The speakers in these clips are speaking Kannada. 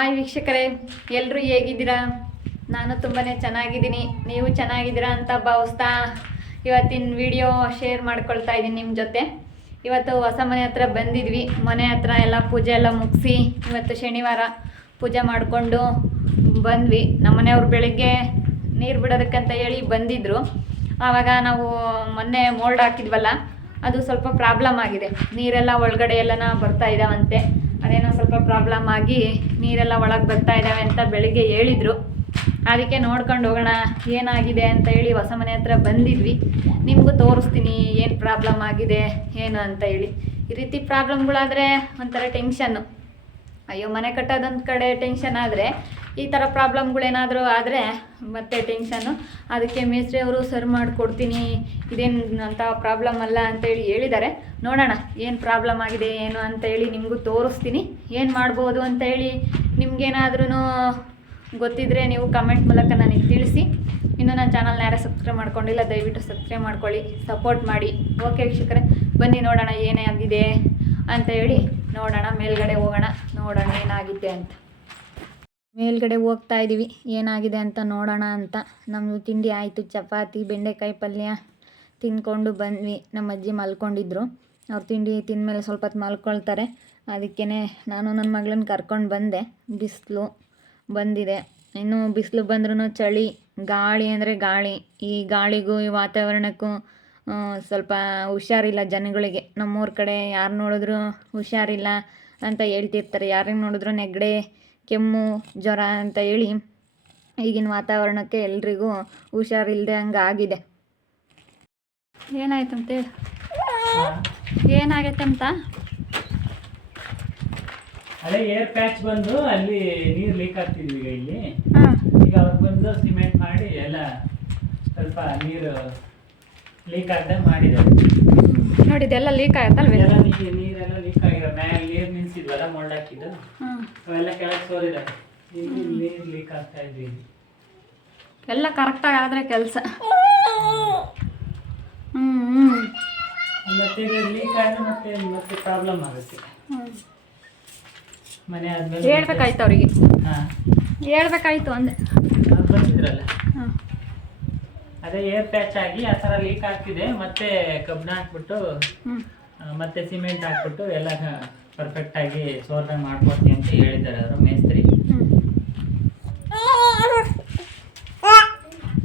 ಹಾಯ್ ವೀಕ್ಷಕರೇ, ಎಲ್ಲರೂ ಹೇಗಿದ್ದೀರಾ? ನಾನು ತುಂಬಾ ಚೆನ್ನಾಗಿದ್ದೀನಿ. ನೀವು ಚೆನ್ನಾಗಿದ್ದೀರಾ ಅಂತ ಭಾವಿಸ್ತಾ ಇವತ್ತಿನ ವಿಡಿಯೋ ಶೇರ್ ಮಾಡ್ಕೊಳ್ತಾ ಇದ್ದೀನಿ ನಿಮ್ಮ ಜೊತೆ. ಇವತ್ತು ಹೊಸ ಮನೆ ಹತ್ರ ಬಂದಿದ್ವಿ. ಮನೆ ಹತ್ರ ಎಲ್ಲ ಪೂಜೆ ಎಲ್ಲ ಮುಗಿಸಿ ಇವತ್ತು ಶನಿವಾರ ಪೂಜೆ ಮಾಡಿಕೊಂಡು ಬಂದ್ವಿ. ನಮ್ಮ ಮನೆಯವ್ರು ಬೆಳಗ್ಗೆ ನೀರು ಬಿಡೋದಕ್ಕಂತ ಹೇಳಿ ಬಂದಿದ್ದರು. ಆವಾಗ ನಾವು ಮೊನ್ನೆ ಮೋಲ್ಡ್ ಹಾಕಿದ್ವಲ್ಲ, ಅದು ಸ್ವಲ್ಪ ಪ್ರಾಬ್ಲಮ್ ಆಗಿದೆ. ನೀರೆಲ್ಲ ಒಳಗಡೆ ಎಲ್ಲನ ಬರ್ತಾ ಇದ್ದಾವಂತೆ. ಅದೇನೋ ಸ್ವಲ್ಪ ಪ್ರಾಬ್ಲಮ್ ಆಗಿ ನೀರೆಲ್ಲ ಒಳಗೆ ಬರ್ತಾ ಇದ್ದಾವೆ ಅಂತ ಬೆಳಿಗ್ಗೆ ಹೇಳಿದರು. ಅದಕ್ಕೆ ನೋಡ್ಕೊಂಡು ಹೋಗೋಣ ಏನಾಗಿದೆ ಅಂತ ಹೇಳಿ ಹೊಸ ಮನೆ ಹತ್ರ ಬಂದಿದ್ವಿ. ನಿಮಗೂ ತೋರಿಸ್ತೀನಿ ಏನು ಪ್ರಾಬ್ಲಮ್ ಆಗಿದೆ ಏನು ಅಂತ ಹೇಳಿ. ಈ ರೀತಿ ಪ್ರಾಬ್ಲಮ್ಗಳಾದರೆ ಒಂಥರ ಟೆನ್ಷನ್ನು. ಅಯ್ಯೋ, ಮನೆ ಕಟ್ಟೋದೊಂದು ಕಡೆ ಟೆನ್ಷನ್ ಆದರೆ ಈ ಥರ ಪ್ರಾಬ್ಲಮ್ಗಳೇನಾದರೂ ಆದರೆ ಮತ್ತೆ ಟೆನ್ಷನ್ನು. ಅದಕ್ಕೆ ಮೇಸ್ತ್ರಿ ಅವರು ಸರ್ ಮಾಡಿಕೊಡ್ತೀನಿ, ಇದೇನು ಅಂತ ಪ್ರಾಬ್ಲಮ್ ಅಲ್ಲ ಅಂತೇಳಿ ಹೇಳಿದ್ದಾರೆ. ನೋಡೋಣ ಏನು ಪ್ರಾಬ್ಲಮ್ ಆಗಿದೆ ಏನು ಅಂತೇಳಿ ನಿಮಗೂ ತೋರಿಸ್ತೀನಿ. ಏನು ಮಾಡ್ಬೋದು ಅಂತೇಳಿ ನಿಮಗೇನಾದ್ರೂ ಗೊತ್ತಿದ್ದರೆ ನೀವು ಕಮೆಂಟ್ ಮೂಲಕ ನನಗೆ ತಿಳಿಸಿ. ಇನ್ನೂ ನನ್ನ ಚಾನಲ್ನ ಯಾರು ಸಬ್ಸ್ಕ್ರೈಬ್ ಮಾಡ್ಕೊಂಡಿಲ್ಲ, ದಯವಿಟ್ಟು ಸಬ್ಸ್ಕ್ರೈಬ್ ಮಾಡ್ಕೊಳ್ಳಿ, ಸಪೋರ್ಟ್ ಮಾಡಿ. ಓಕೆ ವೀಕ್ಷಕರೇ, ಬನ್ನಿ ನೋಡೋಣ ಏನೇ ಆಗಿದೆ ಅಂತ ಹೇಳಿ. ನೋಡೋಣ, ಮೇಲ್ಗಡೆ ಹೋಗೋಣ, ನೋಡೋಣ ಏನಾಗಿದೆ ಅಂತ. ಮೇಲ್ಗಡೆ ಹೋಗ್ತಾ ಇದ್ದೀವಿ, ಏನಾಗಿದೆ ಅಂತ ನೋಡೋಣ ಅಂತ. ನಮ್ಮದು ತಿಂಡಿ ಆಯಿತು, ಚಪಾತಿ ಬೆಂಡೆಕಾಯಿ ಪಲ್ಯ ತಿಂದ್ಕೊಂಡು ಬಂದ್ವಿ. ನಮ್ಮ ಅಜ್ಜಿ ಮಲ್ಕೊಂಡಿದ್ರು. ಅವ್ರು ತಿಂಡಿ ತಿಂದಮೇಲೆ ಸ್ವಲ್ಪ ಹೊತ್ತು ಮಲ್ಕೊಳ್ತಾರೆ. ಅದಕ್ಕೇ ನಾನು ನನ್ನ ಮಗಳನ್ನ ಕರ್ಕೊಂಡು ಬಂದೆ. ಬಿಸಿಲು ಬಂದಿದೆ, ಇನ್ನು ಬಿಸಿಲು ಬಂದ್ರೂ ಚಳಿ, ಗಾಳಿ ಅಂದರೆ ಗಾಳಿ. ಈ ಗಾಳಿಗೂ ಈ ವಾತಾವರಣಕ್ಕೂ ಸ್ವಲ್ಪ ಹುಷಾರಿಲ್ಲ ಜನಗಳಿಗೆ. ನಮ್ಮೂರ ಕಡೆ ಯಾರು ನೋಡಿದ್ರು ಹುಷಾರಿಲ್ಲ ಅಂತ ಹೇಳ್ತಿರ್ತಾರೆ. ಯಾರಿಗೆ ನೋಡಿದ್ರು ನೆಗಡಿ, ಕೆಮ್ಮು, ಜ್ವರ ಅಂತ ಹೇಳಿ ಈಗಿನ ವಾತಾವರಣಕ್ಕೆ ಎಲ್ರಿಗೂ ಹುಷಾರಿಲ್ಲದೆ ಹಂಗೆ ಆಗಿದೆ. ಏನಾಯ್ತಂತೇಳಿ, ಏನಾಗೈತೆ ಅಂತ? ಅದೇ ಏರ್ ಪ್ಯಾಚ್ ಬಂದು ಅಲ್ಲಿ ನೀರು ಲೀಕ್ ಆಗ್ತಿದ್ವಿ ಈಗ ಇಲ್ಲಿ. ಈಗ ಅವ್ರು ಬಂದು ಸಿಮೆಂಟ್ ಮಾಡಿ ಎಲ್ಲ ಸ್ವಲ್ಪ ನೀರು ಲೀಕ್ ಆಗ್ದಂಗೆ ಮಾಡಿದ್ದಾರೆ. ನೋಡಿ, ಇದೆಲ್ಲ ಲೀಕ್ ಆಗುತ್ತಲ್ವ? ಎಲ್ಲ ನೀರೆಲ್ಲ ಲೀಕ್ ಆಗಿರೋ ಮ್ಯಾಲೆ ನೀರು ನಿಲ್ಸಿದ್ವಲ್ಲ, ಮೊಳ್ಳು ಹಾಕಿದ್ದು ಅವೆಲ್ಲ ಕೆಳಗೆ ಸೋರಿದ್ದಾರೆ. ನೀರು ಲೀಕ್ ಆಗ್ತಾ ಇದ್ವಿ. ಎಲ್ಲ ಕರೆಕ್ಟಾಗಿ ಆದರೆ ಕೆಲಸ. ಮತ್ತೆ ಲೀಕ್ ಆದ್ರೆ ಮತ್ತೆ ಪ್ರಾಬ್ಲಮ್ ಆಗುತ್ತೆ. ಮನೆ ಆದ್ಮೇಲೆ ಹೇಳ್ಬೇಕಾಯ್ತು ಅವರಿಗೆ. ಹೇಳ್ಬೇಕಾಯ್ತು ಅಂದೆ. ಬಂದಿದ್ರಲ್ಲ, ಅದೇ ಏರ್ ಪ್ಯಾಚ್ ಆಗಿ ಆ ಥರ ಲೀಕ್ ಆಗ್ತಿದೆ. ಮತ್ತೆ ಕಬ್ಬಣ ಹಾಕ್ಬಿಟ್ಟು ಮತ್ತೆ ಸಿಮೆಂಟ್ ಹಾಕ್ಬಿಟ್ಟು ಎಲ್ಲ ಪರ್ಫೆಕ್ಟ್ ಆಗಿ ಸೋರ್ದಂಗೆ ಮಾಡ್ಕೊಡ್ತೀನಿ ಅಂತ ಹೇಳಿದ್ದಾರೆ ಅವರು ಮೇಸ್ತ್ರಿ.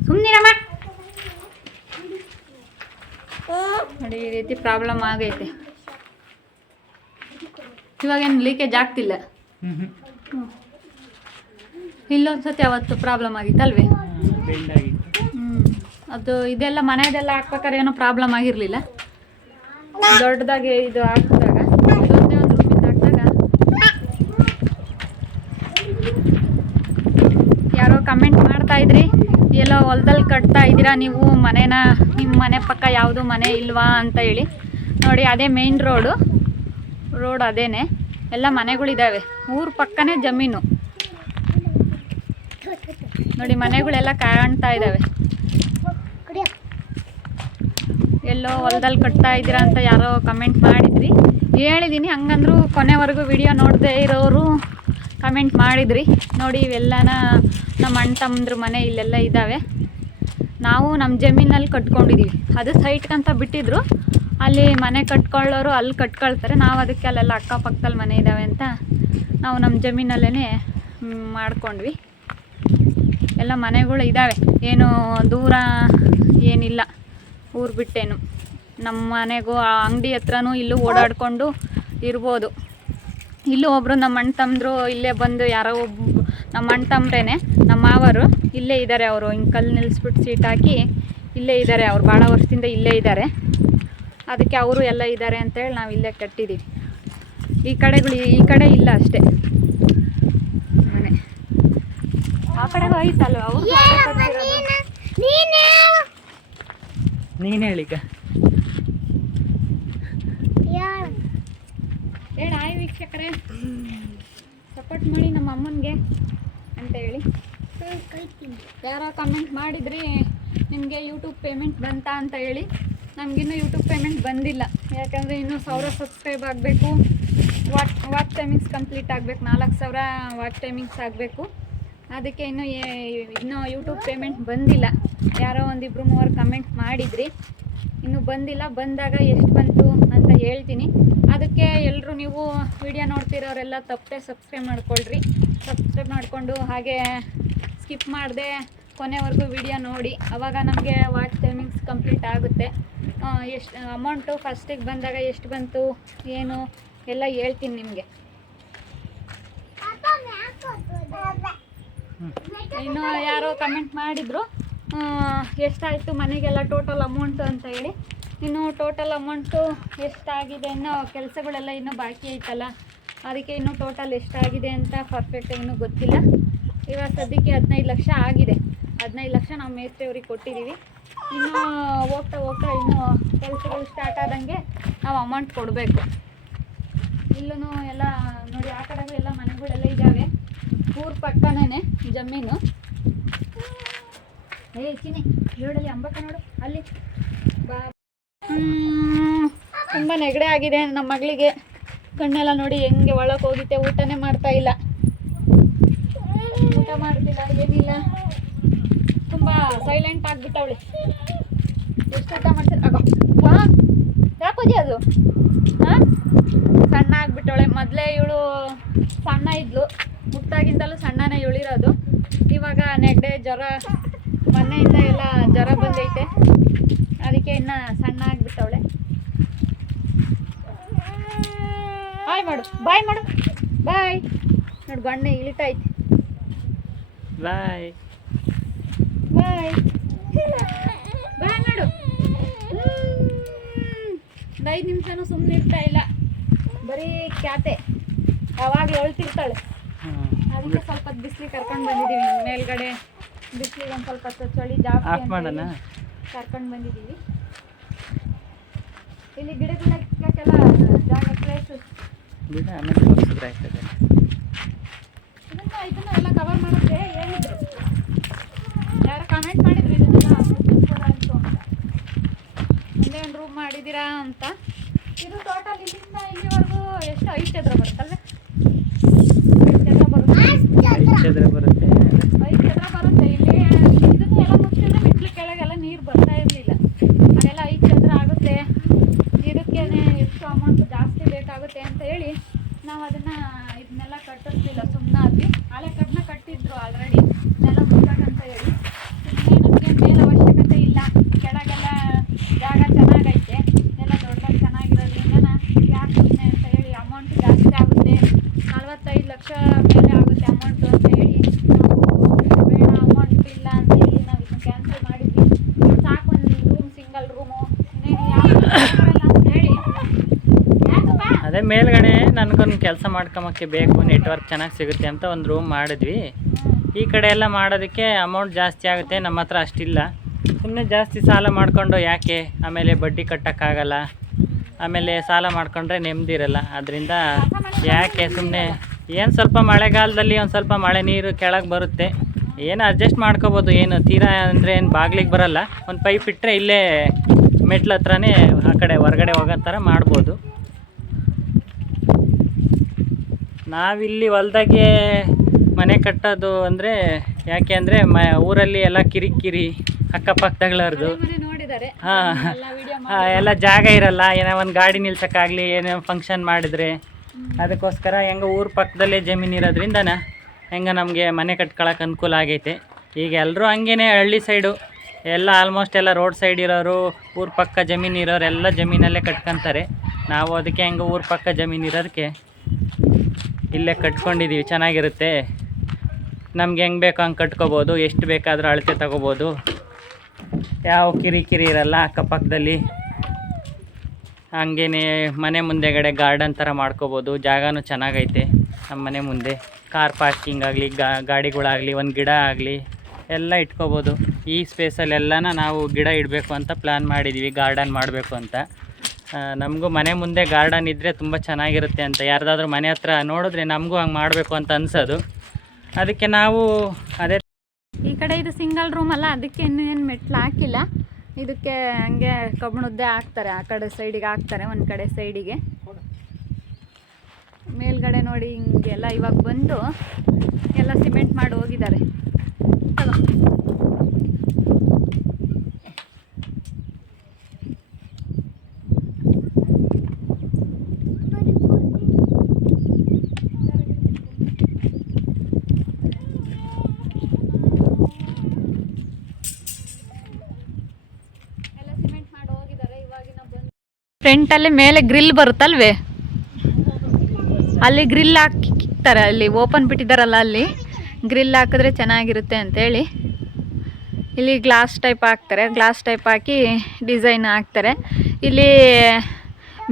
ಸುಮ್ಮನಿರಮ್ಮ. ನೋಡಿ, ಈ ರೀತಿ ಪ್ರಾಬ್ಲಮ್ ಆಗೈತೆ. ಇವಾಗೇನು ಲೀಕೇಜ್ ಆಗ್ತಿಲ್ಲ. ಇಲ್ಲೊಂದ್ಸತಿ ಅವತ್ತು ಪ್ರಾಬ್ಲಮ್ ಆಗಿತ್ತಲ್ವೇ? ಅದು ಇದೆಲ್ಲ ಮನೆಯದೆಲ್ಲ ಹಾಕ್ಬೇಕಾದ್ರೆ ಏನೋ ಪ್ರಾಬ್ಲಮ್ ಆಗಿರಲಿಲ್ಲ. ದೊಡ್ಡದಾಗಿ ಇದು ಹಾಕಿದಾಗ, ಇದೊಂದೇ ಒಂದು ರೂಮಿಂದ ಹಾಕಿದಾಗ ಯಾರೋ ಕಮೆಂಟ್ ಮಾಡ್ತಾ ಇದ್ರಿ, ಎಲ್ಲೋ ಹೊಲದಲ್ಲಿ ಕಟ್ತಾ ಇದ್ದೀರಾ ನೀವು ಮನೇನ, ನಿಮ್ಮ ಮನೆ ಪಕ್ಕ ಯಾವುದು ಮನೆ ಇಲ್ವಾ ಅಂತ ಹೇಳಿ. ನೋಡಿ, ಅದೇ ಮೇಯ್ನ್ ರೋಡ್ ಅದೇನೆ, ಎಲ್ಲ ಮನೆಗಳಿದ್ದಾವೆ. ಊರ ಪಕ್ಕನೇ ಜಮೀನು. ನೋಡಿ, ಮನೆಗಳೆಲ್ಲ ಕಾಣ್ತಾ ಇದ್ದಾವೆ. ಎಲ್ಲೋ ಹೊಲದಲ್ಲಿ ಕಟ್ತಾ ಇದ್ದೀರಾ ಅಂತ ಯಾರೋ ಕಮೆಂಟ್ ಮಾಡಿದ್ರಿ. ಹೇಳಿದ್ದೀನಿ, ಹಂಗಂದ್ರು ಕೊನೆವರೆಗೂ ವಿಡಿಯೋ ನೋಡದೆ ಇರೋರು ಕಮೆಂಟ್ ಮಾಡಿದ್ರಿ. ನೋಡಿ, ಇವೆಲ್ಲನ ನಮ್ಮ ಅಣ್ಣ ತಮ್ಮಂದ್ರ ಮನೆ ಇಲ್ಲೆಲ್ಲ ಇದ್ದಾವೆ. ನಾವು ನಮ್ಮ ಜಮೀನಲ್ಲಿ ಕಟ್ಕೊಂಡಿದ್ದೀವಿ. ಅದು ಸೈಟ್ಗಂತ ಬಿಟ್ಟಿದ್ರು, ಅಲ್ಲಿ ಮನೆ ಕಟ್ಕೊಳ್ಳೋರು ಅಲ್ಲಿ ಕಟ್ಕೊಳ್ತಾರೆ. ನಾವು ಅದಕ್ಕೆ ಅಲ್ಲೆಲ್ಲ ಅಕ್ಕಪಕ್ಕದಲ್ಲಿ ಮನೆ ಇದ್ದಾವೆ ಅಂತ ನಾವು ನಮ್ಮ ಜಮೀನಲ್ಲೇ ಮಾಡ್ಕೊಂಡ್ವಿ. ಎಲ್ಲ ಮನೆಗಳು ಇದ್ದಾವೆ, ಏನು ದೂರ ಏನಿಲ್ಲ, ಊರು ಬಿಟ್ಟೇನು. ನಮ್ಮ ಮನೆಗೂ ಆ ಅಂಗಡಿ ಹತ್ರನೂ ಇಲ್ಲೂ ಓಡಾಡಿಕೊಂಡು ಇರ್ಬೋದು. ಇಲ್ಲೂ ಒಬ್ಬರು ನಮ್ಮ ಅಣ್ಣ ತಮ್ಮಂದ್ರು ಇಲ್ಲೇ ಬಂದು, ಯಾರೋ ನಮ್ಮ ಅಣ್ಣ ತಮ್ಮರೇನೆ, ನಮ್ಮ ಮಾವರು ಇಲ್ಲೇ ಇದ್ದಾರೆ. ಅವರು ಹಿಂಗೆ ಕಲ್ಲು ನಿಲ್ಲಿಸ್ಬಿಟ್ಟು ಸೀಟ್ ಹಾಕಿ ಇಲ್ಲೇ ಇದ್ದಾರೆ. ಅವ್ರು ಭಾಳ ವರ್ಷದಿಂದ ಇಲ್ಲೇ ಇದ್ದಾರೆ. ಅದಕ್ಕೆ ಅವರು ಎಲ್ಲ ಇದ್ದಾರೆ ಅಂತೇಳಿ ನಾವು ಇಲ್ಲೇ ಕಟ್ಟಿದ್ದೀವಿ. ಈ ಕಡೆ ಇಲ್ಲ ಅಷ್ಟೇ ಮನೆ. ಆ ಕಡೆಗೂ ಐತಲ್ವ ಅವರು. ನೀನು ಹೇಳಿಕ ಹೇಳಿ. ಆಯ್ ವೀಕ್ಷಕರೇ, ಸಪೋರ್ಟ್ ಮಾಡಿ ನಮ್ಮ ಅಮ್ಮನಿಗೆ ಅಂತ ಹೇಳಿ. ಯಾರೋ ಕಮೆಂಟ್ ಮಾಡಿದ್ರಿ, ನಿಮಗೆ ಯೂಟ್ಯೂಬ್ ಪೇಮೆಂಟ್ ಬಂತಾ ಅಂತ ಹೇಳಿ. ನಮಗಿನ್ನೂ ಯೂಟ್ಯೂಬ್ ಪೇಮೆಂಟ್ ಬಂದಿಲ್ಲ, ಯಾಕಂದರೆ ಇನ್ನೂ 1000 ಸಬ್ಸ್ಕ್ರೈಬ್ ಆಗಬೇಕು. ವಾಚ್ ಟೈಮಿಂಗ್ಸ್ ಕಂಪ್ಲೀಟ್ ಆಗಬೇಕು, 4000 ವಾಚ್ ಟೈಮಿಂಗ್ಸ್ ಆಗಬೇಕು. ಅದಕ್ಕೆ ಇನ್ನೂ ಯೂಟ್ಯೂಬ್ ಪೇಮೆಂಟ್ ಬಂದಿಲ್ಲ. ಯಾರೋ 1-2-3 ಕಮೆಂಟ್ ಮಾಡಿದ್ರಿ, ಇನ್ನೂ ಬಂದಿಲ್ಲ. ಬಂದಾಗ ಎಷ್ಟು ಬಂತು ಅಂತ ಹೇಳ್ತೀನಿ. ಅದಕ್ಕೆ ಎಲ್ಲರೂ ನೀವು ವಿಡಿಯೋ ನೋಡ್ತಿರೋರೆಲ್ಲ ತಪ್ಪದೆ ಸಬ್ಸ್ಕ್ರೈಬ್ ಮಾಡ್ಕೊಳ್ರಿ. ಸಬ್ಸ್ಕ್ರೈಬ್ ಮಾಡಿಕೊಂಡು ಹಾಗೆ ಸ್ಕಿಪ್ ಮಾಡದೆ ಕೊನೆವರೆಗೂ ವಿಡಿಯೋ ನೋಡಿ. ಆವಾಗ ನಮಗೆ ವಾಚ್ ಟೈಮಿಂಗ್ಸ್ ಕಂಪ್ಲೀಟ್ ಆಗುತ್ತೆ. ಎಷ್ಟು ಅಮೌಂಟು ಫಸ್ಟಿಗೆ ಬಂದಾಗ ಎಷ್ಟು ಬಂತು ಏನು ಎಲ್ಲ ಹೇಳ್ತೀನಿ ನಿಮಗೆ. ಇನ್ನು ಯಾರೋ ಕಮೆಂಟ್ ಮಾಡಿದರು ಎಷ್ಟಾಯಿತು ಮನೆಗೆಲ್ಲ ಟೋಟಲ್ ಅಮೌಂಟು ಅಂತ ಹೇಳಿ. ಇನ್ನು ಟೋಟಲ್ ಅಮೌಂಟು ಎಷ್ಟಾಗಿದೆ, ಇನ್ನೂ ಕೆಲಸಗಳೆಲ್ಲ ಇನ್ನೂ ಬಾಕಿ ಐತಲ್ಲ, ಅದಕ್ಕೆ ಇನ್ನೂ ಟೋಟಲ್ ಎಷ್ಟಾಗಿದೆ ಅಂತ ಪರ್ಫೆಕ್ಟಾಗಿ ಇನ್ನೂ ಗೊತ್ತಿಲ್ಲ. ಇವಾಗ ಸದ್ಯಕ್ಕೆ 15 ಲಕ್ಷ ಆಗಿದೆ. 15 ಲಕ್ಷ ನಾವು ಮೇಸ್ತ್ರಿಯವ್ರಿಗೆ ಕೊಟ್ಟಿದ್ದೀವಿ. ಇನ್ನೂ ಹೋಗ್ತಾ ಹೋಗ್ತಾ ಇನ್ನೂ ಕೆಲಸಗಳು ಸ್ಟಾರ್ಟ್ ಆದಂಗೆ ನಾವು ಅಮೌಂಟ್ ಕೊಡಬೇಕು. ಇಲ್ಲೂ ಎಲ್ಲ ನೋಡಿ, ಆ ಕಡೆಗೂ ಎಲ್ಲ ಮನೆಗಳೆಲ್ಲ ಇದ್ದಾವೆ. ಊರ ಪಕ್ಕನೇ ಜಮೀನು. ಚಿನ್ನಿ ಹೇಳಲಿ ಅಂಬಕ್ಕ ನೋಡು ಅಲ್ಲಿ ಬಾ. ತುಂಬ ನೆಗಡೆ ಆಗಿದೆ ನಮ್ಮ ಮಗಳಿಗೆ. ಕಣ್ಣೆಲ್ಲ ನೋಡಿ ಹೆಂಗೆ ಒಳಗೆ ಹೋಗಿತ್ತೆ. ಊಟನೇ ಮಾಡ್ತಾ ಇಲ್ಲ, ಊಟ ಮಾಡ್ತಿಲ್ಲ, ಏನಿಲ್ಲ. ತುಂಬ ಸೈಲೆಂಟ್ ಆಗಿಬಿಟ್ಟವಳೆ. ಎಷ್ಟು ಊಟ ಮಾಡ್ತಾರೆ ಆಗ ಯಾಕೋಜಿ ಅದು ಸಣ್ಣ ಆಗಿಬಿಟ್ಟವಳೆ. ಮೊದಲೇ ಇವಳು ಸಣ್ಣ ಇದ್ಲು, ಹುಟ್ಟಾಗಿಂದಲೂ ಸಣ್ಣನೇ ಇಳಿರೋದು. ಇವಾಗ ನೆಗಡೆ ಜ್ವರ, ಮೊನ್ನೆಯಿಂದ ಎಲ್ಲ ಜ್ವರ ಬಂದೈತೆ, ಅದಕ್ಕೆ ಇನ್ನು ಸಣ್ಣ ಆಗಿಬಿಟ್ಟವಳೆ. ಬಾಯ್ ಮಾಡು, ಬಾಯ್ ಮಾಡು, ಬಾಯ್ ನೋಡಿ. ಬಣ್ಣೆ ಇಳಿತೈತೆ. ಬಾಯ್ ಬಾಯ್ ಬಾಯ್ ಮಾಡು. 5 ನಿಮಿಷನೂ ಸುಮ್ಮನೆ ಇರ್ತಾ ಇಲ್ಲ, ಬರೀ ಕ್ಯಾತೆ. ಯಾವಾಗಲೂ ಹೇಳ್ತಿರ್ತಾಳೆ. ಅದಕ್ಕೆ ಸ್ವಲ್ಪ ಬಿಸಿಲಿಗೆ ಕರ್ಕೊಂಡು ಬಂದಿದ್ದೀವಿ. ಮೇಲ್ಗಡೆ ಬಿಸಿಲಿಗೆ ಒಂದು ಸ್ವಲ್ಪ ಚಳಿ ಜಾಸ್ತಿ ಕರ್ಕೊಂಡು ಬಂದಿದ್ದೀವಿ. ಇಲ್ಲಿ ಗಿಡಕ್ಕೆಲ್ಲ ಜಾಗ ಪ್ಲೇಸ್ ಇದನ್ನ ಎಲ್ಲ ಕವರ್ ಮಾಡೋಕ್ಕೆ ಹೇಳಿದ್ರು. ಯಾರು ಕಮೆಂಟ್ ಮಾಡಿದ್ರು ಇದನ್ನೆಲ್ಲ ಆಯಿತು ಅಂತ. ಒಂದೇ ಒಂದು ರೂಮ್ ಮಾಡಿದ್ದೀರಾ ಅಂತ. ಇದು ಟೋಟಲ್ ಇಲ್ಲಿಂದ ಇಲ್ಲಿವರೆಗೂ ಎಷ್ಟು 5 ಚದರ ಬರುತ್ತಲ್ವೇ? 5 ಚದರ ಬರುತ್ತೆ. 5 ಚದರ ಬರುತ್ತೆ. ಇಲ್ಲಿ ಇದನ್ನು ಎಲ್ಲ ಮುಚ್ಚಿದ್ರೆ ಮೆಟ್ಲು ಕೆಳಗೆಲ್ಲ ನೀರು ಬರ್ತಾ ಇರಲಿಲ್ಲ. ಅದೆಲ್ಲ 5 ಚದರ ಆಗುತ್ತೆ. ಇದಕ್ಕೇನೆ ಎಷ್ಟು ಅಮೌಂಟ್ ಜಾಸ್ತಿ ಬೇಕಾಗುತ್ತೆ ಅಂತ ಹೇಳಿ ನಾವು ಇದನ್ನೆಲ್ಲ ಕಟ್ಟಿಸ್ಲಿಲ್ಲ, ಸುಮ್ಮನೆ ಆದ್ವಿ. ಹಳೆ ಕಟ್ಟನ್ನ ಕಟ್ಟಿದ್ರು ಆಲ್ರೆಡಿ, ಇದನ್ನೆಲ್ಲ ಮುಚ್ಚಬೇಕಂತ ಹೇಳಿ. ನಮಗೆ ಮೇಲೆ ಅವಶ್ಯಕತೆ ಇಲ್ಲ, ಕೆಳಗೆಲ್ಲ ಜಾಗ ಚೆನ್ನಾಗೈತೆ, ಎಲ್ಲ ದೊಡ್ಡದಾಗಿ ಚೆನ್ನಾಗಿರೋದ್ರಿಂದ ಯಾಕೆ ಸುಮ್ಮನೆ ಅಂತ ಹೇಳಿ. ಅಮೌಂಟ್ ಜಾಸ್ತಿ ಆಗುತ್ತೆ, 45 ಲಕ್ಷ ಮೇಲೆ ಆಗುತ್ತೆ ಅಮೌಂಟು ಅಂತ ಹೇಳಿ ನಾವು ಬೇಡ ಅಮೌಂಟ್ ಇಲ್ಲ ಅಂತ ಹೇಳಿ ನಾವು ಇದನ್ನು ಕ್ಯಾನ್ಸಲ್ ಮಾಡಿದ್ವಿ. ಸಾಕು, ಒಂದು ರೂಮ್, ಸಿಂಗಲ್ ರೂಮು, ಇನ್ನೇನು ಯಾವ ಅಂತ ಹೇಳಿ. ಅದೇ ಮೇಲ್ಗಡೆ ನನಗೊಂದು ಕೆಲಸ ಮಾಡ್ಕೊಂಬಕ್ಕೆ ಬೇಕು, ನೆಟ್ವರ್ಕ್ ಚೆನ್ನಾಗಿ ಸಿಗುತ್ತೆ ಅಂತ ಒಂದು ರೂಮ್ ಮಾಡಿದ್ವಿ. ಈ ಕಡೆ ಎಲ್ಲ ಮಾಡೋದಕ್ಕೆ ಅಮೌಂಟ್ ಜಾಸ್ತಿ ಆಗುತ್ತೆ, ನಮ್ಮ ಹತ್ರ ಅಷ್ಟಿಲ್ಲ. ಸುಮ್ಮನೆ ಜಾಸ್ತಿ ಸಾಲ ಮಾಡಿಕೊಂಡು ಯಾಕೆ, ಆಮೇಲೆ ಬಡ್ಡಿ ಕಟ್ಟೋಕ್ಕಾಗಲ್ಲ, ಆಮೇಲೆ ಸಾಲ ಮಾಡಿಕೊಂಡ್ರೆ ನೆಮ್ಮದಿ ಇರಲ್ಲ. ಅದರಿಂದ ಯಾಕೆ ಸುಮ್ಮನೆ ಏನು ಸ್ವಲ್ಪ ಮಳೆಗಾಲದಲ್ಲಿ ಒಂದು ಸ್ವಲ್ಪ ಮಳೆ ನೀರು ಕೆಳಗೆ ಬರುತ್ತೆ, ಏನು ಅಡ್ಜಸ್ಟ್ ಮಾಡ್ಕೋಬೋದು. ಏನು ತೀರಾ ಅಂದರೆ ಏನು ಬಾಗ್ಲಿಗೆ ಬರಲ್ಲ, ಒಂದು ಪೈಪ್ ಇಟ್ಟರೆ ಇಲ್ಲೇ ಮೆಟ್ಲ ಹತ್ರನೇ ಆ ಕಡೆ ಹೊರಗಡೆ ಹೋಗೋ ಥರ ಮಾಡ್ಬೋದು. ನಾವಿಲ್ಲಿ ಹೊಲ್ದಾಗೆ ಮನೆ ಕಟ್ಟೋದು ಅಂದರೆ ಯಾಕೆ ಅಂದರೆ ಊರಲ್ಲಿ ಎಲ್ಲ ಕಿರಿಕಿರಿ ಅಕ್ಕಪಕ್ಕದಗಳವ್ರದ್ದು. ಹಾಂ ಎಲ್ಲ ಜಾಗ ಇರಲ್ಲ, ಏನೋ ಒಂದು ಗಾಡಿ ನಿಲ್ಸೋಕ್ಕಾಗಲಿ, ಏನೋ ಫಂಕ್ಷನ್ ಮಾಡಿದರೆ ಅದಕ್ಕೋಸ್ಕರ ಹೆಂಗೆ ಊರ ಪಕ್ಕದಲ್ಲೇ ಜಮೀನು ಇರೋದ್ರಿಂದ ಹೆಂಗೆ ನಮಗೆ ಮನೆ ಕಟ್ಕೊಳಕ್ಕೆ ಅನುಕೂಲ ಆಗೈತೆ. ಈಗ ಎಲ್ಲರೂ ಹಂಗೇ ಹಳ್ಳಿ ಸೈಡು ಎಲ್ಲ ಆಲ್ಮೋಸ್ಟ್ ಎಲ್ಲ ರೋಡ್ ಸೈಡ್ ಇರೋರು, ಊರ ಪಕ್ಕ ಜಮೀನು ಇರೋರು ಎಲ್ಲ ಜಮೀನಲ್ಲೇ ಕಟ್ಕೊತಾರೆ. ನಾವು ಅದಕ್ಕೆ ಹೆಂಗೆ ಊರ ಪಕ್ಕ ಜಮೀನು ಇರೋದಕ್ಕೆ ಇಲ್ಲೇ ಕಟ್ಕೊಂಡಿದ್ದೀವಿ. ಚೆನ್ನಾಗಿರುತ್ತೆ, ನಮ್ಗೆ ಹೆಂಗೆ ಬೇಕೋ ಹಂಗೆ ಕಟ್ಕೋಬೋದು, ಎಷ್ಟು ಬೇಕಾದರೂ ಅಳತೆ ತಗೋಬೋದು, ಯಾವ ಕಿರಿಕಿರಿ ಇರಲ್ಲ ಅಕ್ಕಪಕ್ಕದಲ್ಲಿ. ಹಂಗೇ ಮನೆ ಮುಂದೆಗಡೆ ಗಾರ್ಡನ್ ಥರ ಮಾಡ್ಕೋಬೋದು, ಜಾಗನೂ ಚೆನ್ನಾಗೈತೆ ನಮ್ಮ ಮನೆ ಮುಂದೆ. ಕಾರ್ ಪಾರ್ಕಿಂಗ್ ಆಗಲಿ, ಗಾಡಿಗಳಾಗಲಿ, ಒಂದು ಗಿಡ ಆಗಲಿ ಎಲ್ಲ ಇಟ್ಕೋಬೋದು. ಈ ಸ್ಪೇಸಲ್ಲೆಲ್ಲನ ನಾವು ಗಿಡ ಇಡಬೇಕು ಅಂತ ಪ್ಲ್ಯಾನ್ ಮಾಡಿದ್ದೀವಿ, ಗಾರ್ಡನ್ ಮಾಡಬೇಕು ಅಂತ. ನಮಗೂ ಮನೆ ಮುಂದೆ ಗಾರ್ಡನ್ ಇದ್ದರೆ ತುಂಬ ಚೆನ್ನಾಗಿರುತ್ತೆ ಅಂತ ಯಾರ್ದಾದ್ರೂ ಮನೆ ಹತ್ರ ನೋಡಿದ್ರೆ ನಮಗೂ ಹಂಗೆ ಮಾಡಬೇಕು ಅಂತ ಅನಿಸೋದು. ಅದಕ್ಕೆ ನಾವು ಅದೇ ಈ ಕಡೆ ಇದು ಸಿಂಗಲ್ ರೂಮ್ ಅಲ್ಲ, ಅದಕ್ಕೆ ಇನ್ನೂ ಏನು ಮೆಟ್ಲು ಹಾಕಿಲ್ಲ. ಇದಕ್ಕೆ ಹಂಗೆ ಕಬ್ಬಣದ್ದೇ ಹಾಕ್ತಾರೆ, ಆ ಕಡೆ ಸೈಡಿಗೆ ಹಾಕ್ತಾರೆ, ಒಂದು ಕಡೆ ಸೈಡಿಗೆ. ಮೇಲ್ಗಡೆ ನೋಡಿ ಹಿಂಗೆಲ್ಲ ಇವಾಗ ಬಂದು ಎಲ್ಲ ಸಿಮೆಂಟ್ ಮಾಡಿ ಹೋಗಿದ್ದಾರೆ. ತಗೋ. ಎಲ್ಲ ಸಿಮೆಂಟ್ ಮಾಡಿ ಹೋಗಿದ್ದಾರೆ. ಇವಾಗಿನ ಬಂದು ಫ್ರಂಟಲ್ಲಿ ಮೇಲೆ ಗ್ರಿಲ್ ಬರುತ್ತಲ್ವೇ, ಅಲ್ಲಿ ಗ್ರಿಲ್ ಹಾಕ್ತಾರೆ. ಅಲ್ಲಿ ಓಪನ್ ಬಿಟ್ಟಿದ್ದಾರಲ್ಲ, ಅಲ್ಲಿ ಗ್ರಿಲ್ ಹಾಕಿದ್ರೆ ಚೆನ್ನಾಗಿರುತ್ತೆ ಅಂತೇಳಿ ಇಲ್ಲಿ ಗ್ಲಾಸ್ ಟೈಪ್ ಹಾಕ್ತಾರೆ. ಗ್ಲಾಸ್ ಟೈಪ್ ಹಾಕಿ ಡಿಸೈನ್ ಹಾಕ್ತಾರೆ. ಇಲ್ಲಿ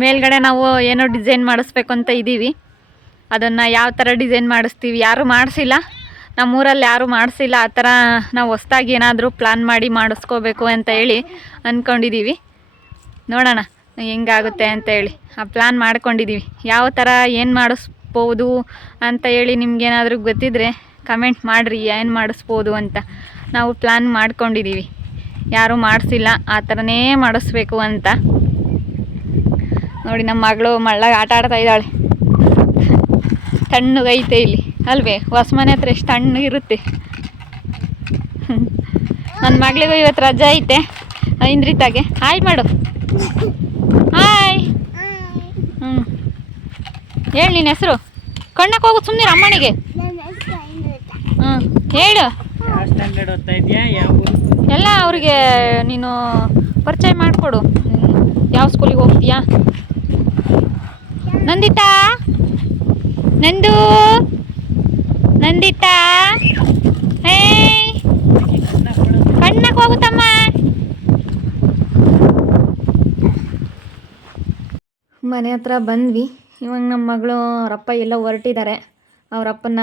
ಮೇಲ್ಗಡೆ ನಾವು ಏನೋ ಡಿಸೈನ್ ಮಾಡಿಸ್ಬೇಕು ಅಂತ ಇದ್ದೀವಿ. ಅದನ್ನು ಯಾವ ಥರ ಡಿಸೈನ್ ಮಾಡಿಸ್ತೀವಿ, ಯಾರೂ ಮಾಡಿಸಿಲ್ಲ, ನಮ್ಮೂರಲ್ಲಿ ಯಾರೂ ಮಾಡಿಸಿಲ್ಲ. ಆ ಥರ ನಾವು ಹೊಸ್ದಾಗಿ ಏನಾದರೂ ಪ್ಲ್ಯಾನ್ ಮಾಡಿ ಮಾಡಿಸ್ಕೋಬೇಕು ಅಂತ ಹೇಳಿ ಅಂದ್ಕೊಂಡಿದ್ದೀವಿ. ನೋಡೋಣ ಹೆಂಗಾಗುತ್ತೆ ಅಂತ ಹೇಳಿ ಆ ಪ್ಲ್ಯಾನ್ ಮಾಡ್ಕೊಂಡಿದ್ದೀವಿ. ಯಾವ ಥರ ಏನು ಮಾಡಿಸ್ಬೋದು ಅಂತ ಹೇಳಿ ನಿಮ್ಗೇನಾದರೂ ಗೊತ್ತಿದ್ದರೆ ಕಮೆಂಟ್ ಮಾಡಿರಿ, ಏನು ಮಾಡಿಸ್ಬೋದು ಅಂತ. ನಾವು ಪ್ಲ್ಯಾನ್ ಮಾಡ್ಕೊಂಡಿದ್ದೀವಿ, ಯಾರೂ ಮಾಡಿಸಿಲ್ಲ, ಆ ಥರನೇ ಮಾಡಿಸ್ಬೇಕು ಅಂತ. ನೋಡಿ ನಮ್ಮ ಮಗಳು ಮಳ್ಳಾಗ ಆಟ ಆಡ್ತಾ ಇದ್ದಾಳೆ. ತಣ್ಣಗೈತೆ ಇಲ್ಲಿ ಅಲ್ವೇ, ಹೊಸ ಮನೆ ಹತ್ರ ಎಷ್ಟು ತಣ್ಣಗಿರುತ್ತೆ. ನನ್ನ ಮಗಳಿಗೂ ಇವತ್ತು ರಜೆ ಐತೆ. ಇಂದ್ರಿತಾಗೆ ಹಾಯ್ ಮಾಡು. ಹಾಯ್. ಹೇಳಿ ನಿನ್ನ ಹೆಸರು. ಕಣ್ಣಕ್ಕೆ ಹೋಗು ಸುಮ್ಮನೆ ಅಮ್ಮನಿಗೆ. ಹೇಳು. ಎಲ್ಲ ಅವ್ರಿಗೆ ನೀನು ಪರಿಚಯ ಮಾಡಿಕೊಡು. ಯಾವ ಸ್ಕೂಲಿಗೆ ಹೋಗ್ತೀಯಾ? ನಂದಿತಾ, ನಂದು, ನಂದಿತಾ, ಹೇ ಕಣ್ಣಕ್ಕೆ ಹೋಗುತ್ತಮ್ಮ. ಮನೆ ಹತ್ರ ಬಂದ್ವಿ. ಇವಾಗ ನಮ್ಮ ಮಗಳು ಅವರಪ್ಪ ಎಲ್ಲೋ ಹೊರಟಿದ್ದಾರೆ. ಅವರಪ್ಪನ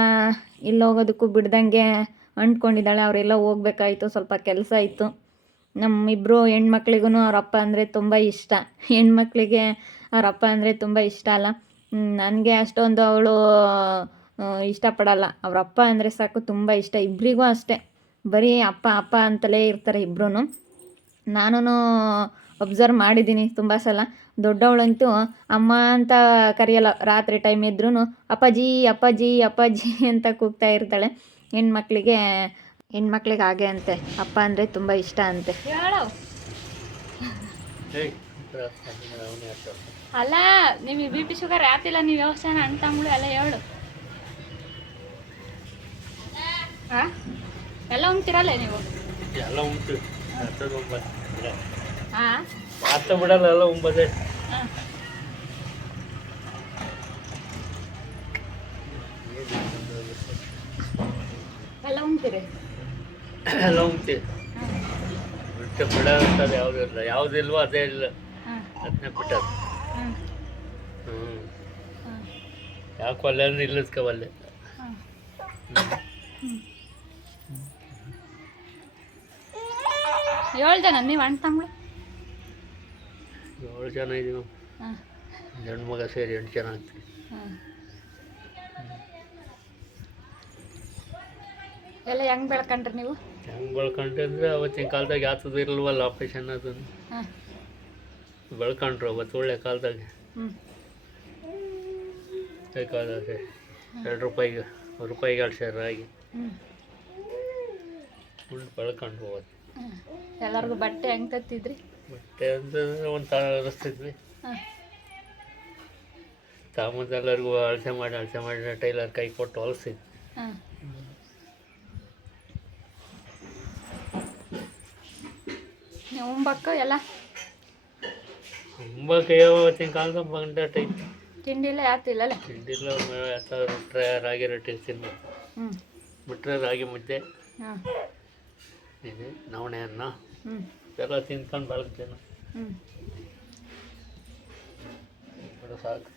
ಎಲ್ಲೋಗೋದಕ್ಕೂ ಬಿಡ್ದಂಗೆ ಅಂಟ್ಕೊಂಡಿದ್ದಾಳೆ. ಅವರೆಲ್ಲ ಹೋಗ್ಬೇಕಾಯ್ತು, ಸ್ವಲ್ಪ ಕೆಲಸ ಇತ್ತು. ನಮ್ಮಿಬ್ಬರು ಹೆಣ್ಮಕ್ಳಿಗೂ ಅವರಪ್ಪ ಅಂದರೆ ತುಂಬ ಇಷ್ಟ. ಹೆಣ್ಮಕ್ಳಿಗೆ ಅವರಪ್ಪ ಅಂದರೆ ತುಂಬ ಇಷ್ಟ ಅಲ್ಲ. ನನಗೆ ಅಷ್ಟೊಂದು ಅವಳು ಇಷ್ಟಪಡಲ್ಲ. ಅವರಪ್ಪ ಅಂದರೆ ಸಾಕು, ತುಂಬ ಇಷ್ಟ. ಇಬ್ಬರಿಗೂ ಅಷ್ಟೇ, ಬರೀ ಅಪ್ಪ ಅಪ್ಪ ಅಂತಲೇ ಇರ್ತಾರೆ ಇಬ್ಬರೂ. ನಾನು ಒಬ್ಸರ್ವ್ ಮಾಡಿದ್ದೀನಿ ತುಂಬ ಸಲ. ದೊಡ್ಡವಳಂತೂ ಅಮ್ಮ ಅಂತ ಕರೆಯಲ್ಲ. ರಾತ್ರಿ ಟೈಮ್ ಇದ್ರೂ ಅಪ್ಪಾಜಿ ಅಪ್ಪಾಜಿ ಅಪ್ಪಾಜಿ ಅಂತ ಕೂಗ್ತಾ ಇರ್ತಾಳೆ. ಹೆಣ್ಮಕ್ಳಿಗೆ ಹಾಗೆ ಅಂತೆ, ಅಪ್ಪ ಅಂದರೆ ತುಂಬ ಇಷ್ಟ ಅಂತೆ. ಅಲ್ಲ ನಿಮಗೆ ಬಿ ಪಿ ಶುಗರ್ ಯಾತಿಲ್ಲ, ನೀವು ವ್ಯವಸ್ಥೆನ ಅಣ್ತಂಗಳು ಎಲ್ಲ ಹೇಳು. ಎಲ್ಲ ಉಣ್ತಿರಲ್ಲ ನೀವು? ಎಲ್ಲ ಉಂಟು. ಹಾಂ ಆತ ಬಿಡಲ್ಲ, ಎಲ್ಲ ಉಂಬದೆ. ಎಲ್ಲ ಉಣ್ತೀರಿ? ಎಲ್ಲ ಉಂಟು. ಬಿಟ್ಟು ಬಿಡೋಂಥದ್ದು ಯಾವುದೂ ಇಲ್ಲ. ಯಾವುದಿಲ್ವೋ ಅದೇ ಇಲ್ಲ, ಅದನ್ನೇ ಬಿಟ್ಟದು. ಯಾಕೆ ಒಲ್ಲೆ ಅಂದ್ರೆ ಇಲ್ಲಿಸ್ಕೊಬಲ್ಲೆ. 7 ಜನ ನೀವು ಅಣ್ಣ ತಮ್ಮಳು? 7 ಜನ ಇದೀವಿ. ಗಂಡು ಮಗ ಸೇರಿ 8 ಜನ ಆಗ್ತೀವಿ. ಎಲ್ಲ ಹೆಂಗೆ ಬೆಳ್ಕೊಂಡ್ರಿ ನೀವು? ಹೆಂಗೆ ಬೆಳ್ಕೊಂಡ್ರಿ ಅಂದರೆ ಅವತ್ತಿನ ಕಾಲದಾಗ ಯಾತದು ಇರಲ್ವಲ್ಲ, ಆಪ್ರೇಷನ್ ಅದನ್ನು ಬೆಳ್ಕೊಂಡ್ರು ಅವತ್ತು ಒಳ್ಳೆ ಕಾಲದಾಗ. ಬೇಕಾದ್ರೆ 2 ರೂಪಾಯಿಗೆ 1 ರೂಪಾಯಿಗೆ 2 ಸೇರು ಆಗಿ ಉಂಡು ಬೆಳ್ಕೊಂಡ್ರು ಅವತ್ತು. ಎಲ್ಲರಿಗೂ ಬಟ್ಟೆ ಹೆಂಗೆ ತತ್ತಿದ್ರಿ? ಬಟ್ಟೆ ಅಂತಂದ್ರೆ ಒಂದು ಥರ ಅನಿಸ್ತಿದ್ವಿ. ತಾಮಂದು ಎಲ್ಲರಿಗೂ ಅಳತೆ ಮಾಡಿ ಟೈಲರ್ ಕೈ ಕೊಟ್ಟು ಹೊಲಿಸಿದ್ವಿ. ನೀವು ಉಂಬಕ್ಕ ಎಲ್ಲ ಉಂಬಕ್ಕೆ ಯಾವತ್ತಿನ ಕಾಲದಾಗ ಬಂಡಾಟ ಇತ್ತು. ತಿಂಡಿ ಎಲ್ಲ ಯಾತಿಲ್ಲ? ತಿಂಡಿಲ್ಲ. ಬಿಟ್ರೆ ರಾಗಿ ರೊಟ್ಟಿ ತಿನ್ಬೇಕು, ಬಿಟ್ರೆ ರಾಗಿ ಮುದ್ದೆ, ಇದೆ ನವಣೆ ಅನ್ನ ಎಲ್ಲ ತಿನ್ಕೊಂಡು ಬೆಳಗ್ತೇನೆ. ಸಾಕು.